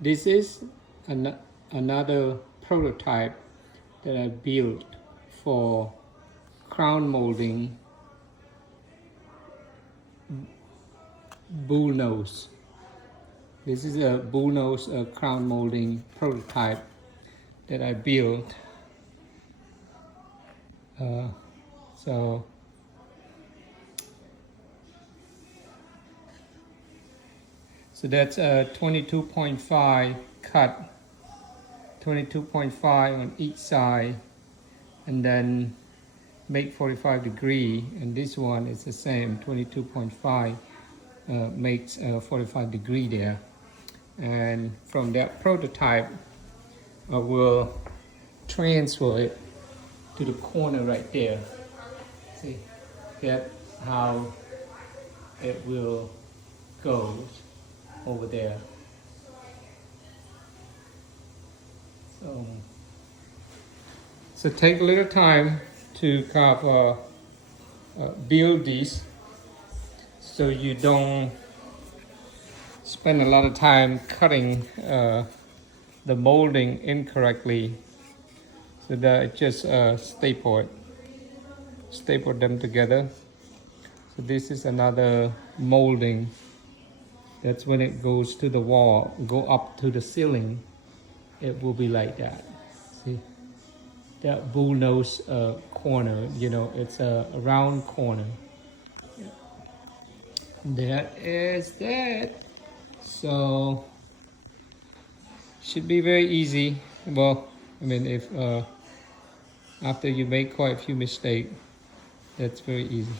This is another prototype that I built for crown molding bull nose. This is a bull nose crown molding prototype that I built. So that's a 22.5 cut, 22.5 on each side, and then make 45 degree, and this one is the same, 22.5 makes 45 degree there. And from that prototype I will transfer it to the corner right there. See, that's how it will go over there. So take a little time to kind of build these, so you don't spend a lot of time cutting the molding incorrectly. So that just staple them together. So this is another molding. That's when it goes to the wall, go up to the ceiling, it will be like that. See, that bull nose corner, you know, it's a round corner. That is that. So should be very easy. Well, I mean, if after you make quite a few mistakes, that's very easy.